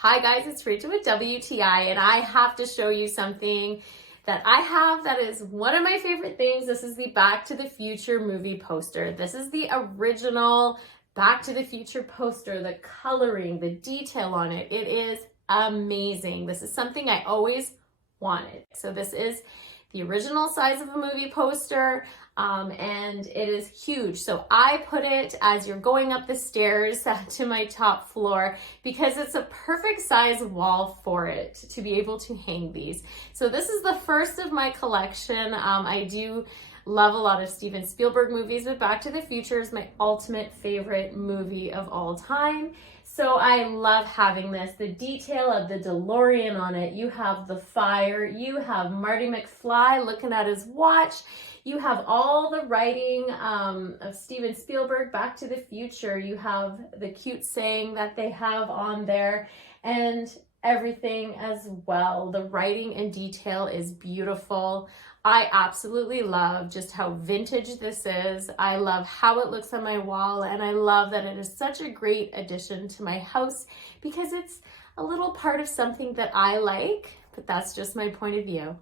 Hi guys, it's Rachel with WTI, and I have to show you something that I have that is one of my favorite things. This is the Back to the Future movie poster. This is the original Back to the Future poster, the coloring, the detail on it. It is amazing. This is something I always wanted. So this is the original size of a movie poster, and it is huge. So I put it as you're going up the stairs to my top floor because it's a perfect size wall for it to be able to hang these. So this is the first of my collection. I do love a lot of Steven Spielberg movies, but Back to the Future is my ultimate favorite movie of all time. So I love having this. The detail of the DeLorean on it. You have the fire. You have Marty McFly looking at his watch. You have all the writing of Steven Spielberg, Back to the Future. You have the cute saying that they have on there and everything as well. The writing and detail is beautiful. I absolutely love just how vintage this is. I love how it looks on my wall, and I love that it is such a great addition to my house because it's a little part of something that I like, but that's just my point of view.